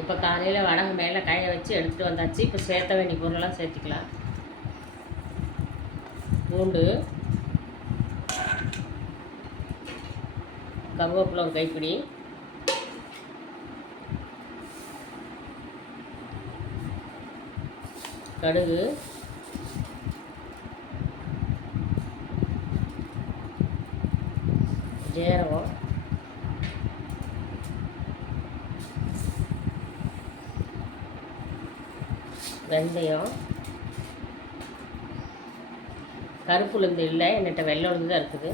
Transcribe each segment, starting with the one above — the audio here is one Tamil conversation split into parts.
இப்போ காலையில் வடகு மேலே காய வச்சு எடுத்துகிட்டு வந்தாச்சு. இப்போ சேர்த்த வேண்டிய பொருளெல்லாம் சேர்த்திக்கலாம். பூண்டு, கருவேப்பிலை ஒரு கைப்பிடி, கடுகு, ஜீரகம், வெந்தயம், கருப்பு உளுந்து இல்லை, என்கிட்ட வெள்ளை உளுந்து தான் இருக்குது.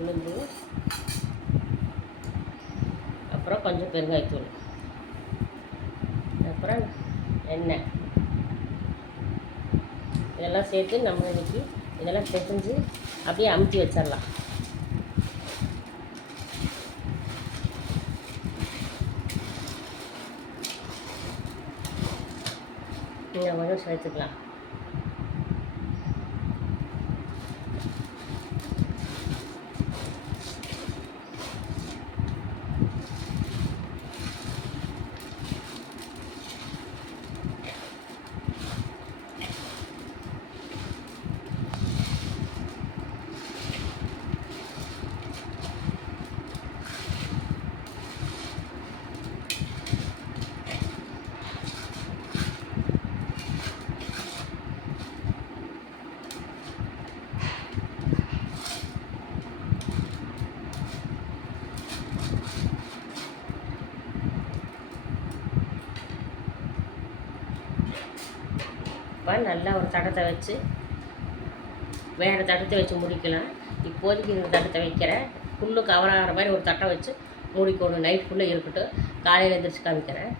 உளுந்து, அப்புறம் கொஞ்சம் பெருங்காயத்தூள், அப்புறம் எண்ணெய், இதெல்லாம் சேர்த்து நம்ம இன்றைக்கி இதெல்லாம் பிசைஞ்சு அப்படியே அமுத்தி வச்சிடலாம். நீங்கள் கொஞ்சம் சேர்த்துக்கலாம். நல்லா ஒரு தடத்தை வச்சு வேறு தடத்தை வச்சு முடிக்கலாம். இப்போதைக்கு இந்த தடத்தை வைக்கிறேன். ஃபுல்லு கவர் ஆகிற மாதிரி ஒரு தட்டை வச்சு மூடிக்கணும். நைட் ஃபுல்லாக இருக்கட்டும். காலையில் எழுந்திரிச்சு காமிக்கிறேன்.